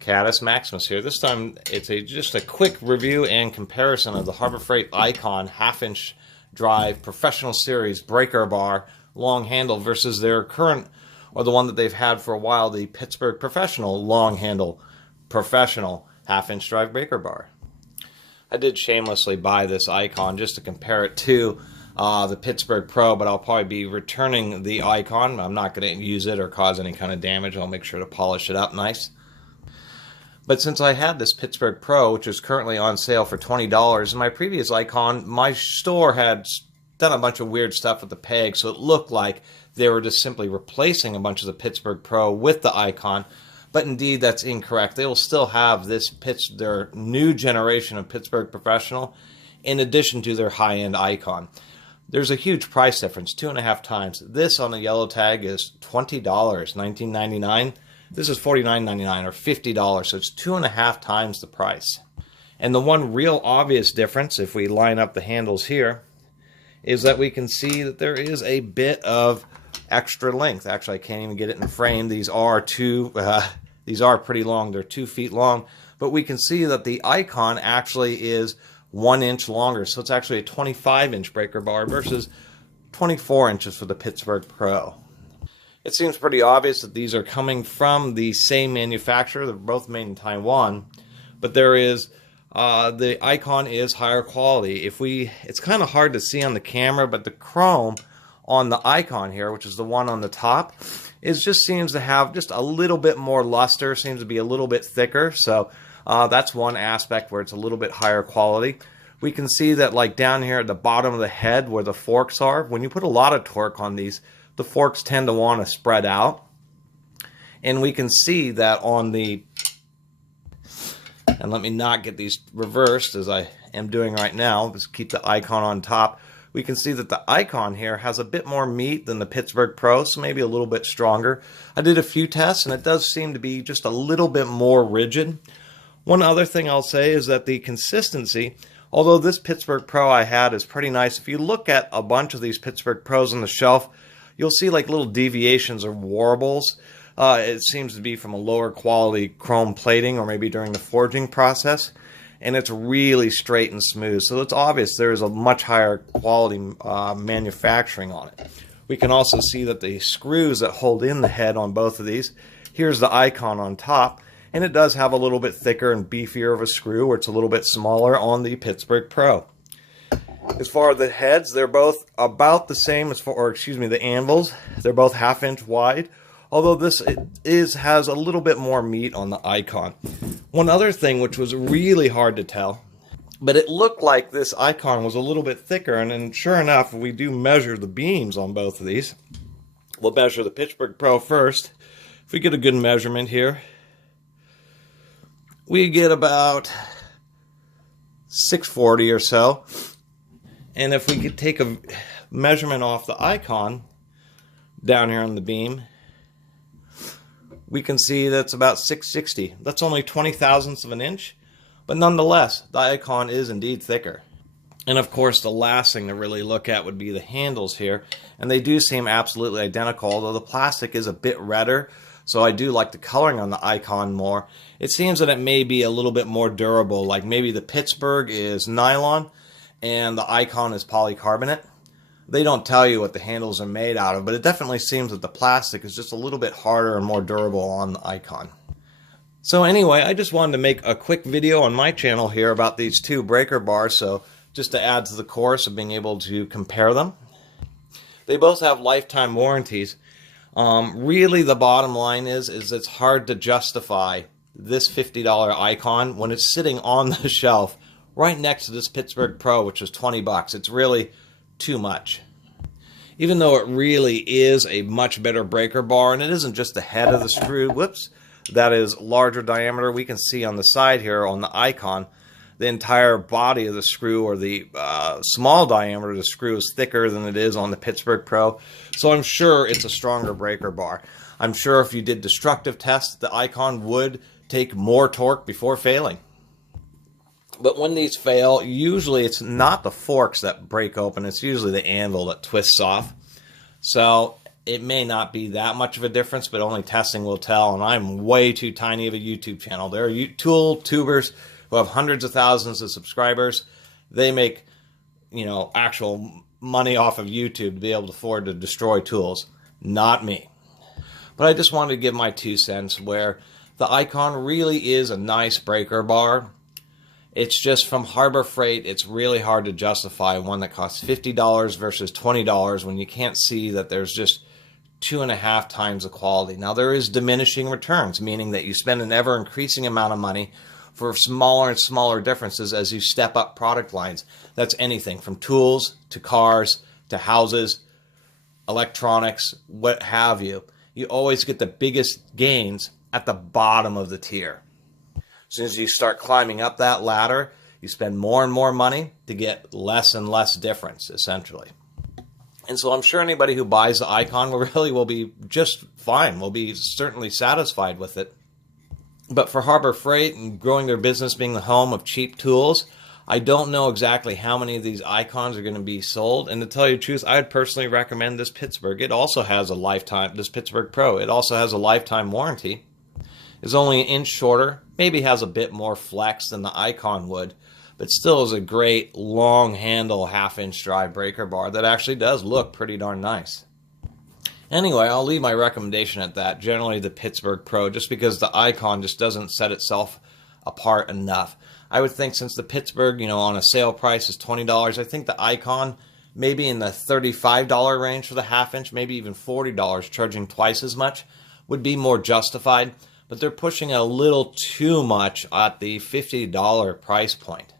Caddis Maximus here. This time it's just a quick review and comparison of the Harbor Freight Icon half-inch drive professional series breaker bar long handle versus their current, or the one that they've had for a while, the Pittsburgh Professional long handle professional half-inch drive breaker bar. I did shamelessly buy this Icon just to compare it to the Pittsburgh Pro, but I'll probably be returning the Icon. I'm not going to use it or cause any kind of damage. I'll make sure to polish it up nice. But since I had this Pittsburgh Pro, which is currently on sale for $20, in my previous Icon, my store had done a bunch of weird stuff with the peg, so it looked like they were just simply replacing a bunch of the Pittsburgh Pro with the Icon. But indeed, that's incorrect. They will still have their new generation of Pittsburgh Professional in addition to their high-end Icon. There's a huge price difference, 2.5 times. This on the yellow tag is $20, $19.99. This is $49.99 or $50, so it's 2.5 times the price. And the one real obvious difference, if we line up the handles here, is that we can see that there is a bit of extra length. Actually, I can't even get it in frame. These are pretty long. They're 2 feet long, but we can see that the Icon actually is 1 inch longer. So it's actually a 25-inch breaker bar versus 24 inches for the Pittsburgh Pro. It seems pretty obvious that these are coming from the same manufacturer. They're both made in Taiwan, but there is the Icon is higher quality. It's kind of hard to see on the camera, but the chrome on the Icon here, which is the one on the top, just seems to have just a little bit more luster, seems to be a little bit thicker. So that's one aspect where it's a little bit higher quality. We can see that like down here at the bottom of the head where the forks are, when you put a lot of torque on these, the forks tend to want to spread out. And we can see that on the, and let me not get these reversed as I am doing right now, just keep the Icon on top. We can see that the Icon here has a bit more meat than the Pittsburgh Pro, so maybe a little bit stronger. I did a few tests and it does seem to be just a little bit more rigid. One other thing I'll say is that the consistency, although this Pittsburgh Pro I had is pretty nice, if you look at a bunch of these Pittsburgh Pros on the shelf, you'll see like little deviations or warbles. It seems to be from a lower quality chrome plating or maybe during the forging process. And it's really straight and smooth. So it's obvious there's a much higher quality manufacturing on it. We can also see that the screws that hold in the head on both of these, here's the Icon on top, and it does have a little bit thicker and beefier of a screw, where it's a little bit smaller on the Pittsburgh Pro. As far as the heads, they're both about the same as the anvils. They're both 1/2 inch wide, although this has a little bit more meat on the Icon. One other thing which was really hard to tell, but it looked like this Icon was a little bit thicker, and then sure enough, we do measure the beams on both of these. We'll measure the Pittsburgh Pro first. If we get a good measurement here, we get about 640 or so. And if we could take a measurement off the Icon down here on the beam, we can see that's about 660. That's only 20 thousandths of an inch, but nonetheless, the Icon is indeed thicker. And of course, the last thing to really look at would be the handles here, and they do seem absolutely identical, although the plastic is a bit redder, so I do like the coloring on the Icon more. It seems that it may be a little bit more durable, like maybe the Pittsburgh is nylon, and the Icon is polycarbonate. They don't tell you what the handles are made out of, but it definitely seems that the plastic is just a little bit harder and more durable on the Icon. So anyway, I just wanted to make a quick video on my channel here about these two breaker bars, so just to add to the course of being able to compare them. They both have lifetime warranties. Really the bottom line is it's hard to justify this $50 Icon when it's sitting on the shelf right next to this Pittsburgh Pro, which is $20. It's really too much. Even though it really is a much better breaker bar, and it isn't just the head of the screw, that is larger diameter. We can see on the side here on the Icon, the entire body of the screw, or the small diameter of the screw, is thicker than it is on the Pittsburgh Pro. So I'm sure it's a stronger breaker bar. I'm sure if you did destructive tests, the Icon would take more torque before failing. But when these fail, usually it's not the forks that break open, it's usually the anvil that twists off. So it may not be that much of a difference, but only testing will tell, and I'm way too tiny of a YouTube channel. There are tool tubers who have hundreds of thousands of subscribers. They make, actual money off of YouTube to be able to afford to destroy tools. Not me. But I just wanted to give my 2 cents where the Icon really is a nice breaker bar. It's just from Harbor Freight, it's really hard to justify one that costs $50 versus $20 when you can't see that there's just 2.5 times the quality. Now, there is diminishing returns, meaning that you spend an ever-increasing amount of money for smaller and smaller differences as you step up product lines. That's anything from tools to cars to houses, electronics, what have you. You always get the biggest gains at the bottom of the tier. As soon as you start climbing up that ladder, you spend more and more money to get less and less difference, essentially. And so I'm sure anybody who buys the Icon will be just fine, will be certainly satisfied with it. But for Harbor Freight and growing their business being the home of cheap tools, I don't know exactly how many of these Icons are going to be sold. And to tell you the truth, I would personally recommend this Pittsburgh. It also has a lifetime, this Pittsburgh Pro. It also has a lifetime warranty. It's only an inch shorter, maybe has a bit more flex than the Icon would, but still is a great long handle 1/2-inch drive breaker bar that actually does look pretty darn nice. Anyway, I'll leave my recommendation at that. Generally the Pittsburgh Pro, just because the Icon just doesn't set itself apart enough. I would think since the Pittsburgh, on a sale price is $20, I think the Icon maybe in the $35 range for the 1/2-inch, maybe even $40, charging twice as much, would be more justified. But they're pushing a little too much at the $50 price point.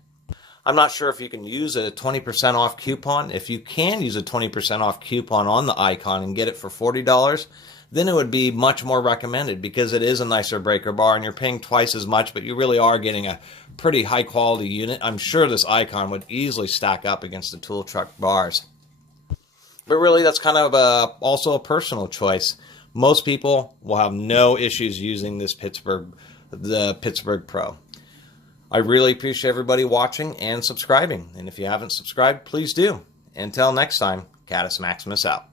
I'm not sure if you can use a 20% off coupon. If you can use a 20% off coupon on the Icon and get it for $40, then it would be much more recommended because it is a nicer breaker bar and you're paying twice as much, but you really are getting a pretty high quality unit. I'm sure this Icon would easily stack up against the tool truck bars. But really, that's kind of also a personal choice. Most people will have no issues using this the Pittsburgh Pro. I really appreciate everybody watching and subscribing. And if you haven't subscribed, please do. Until next time, Catus Maximus out.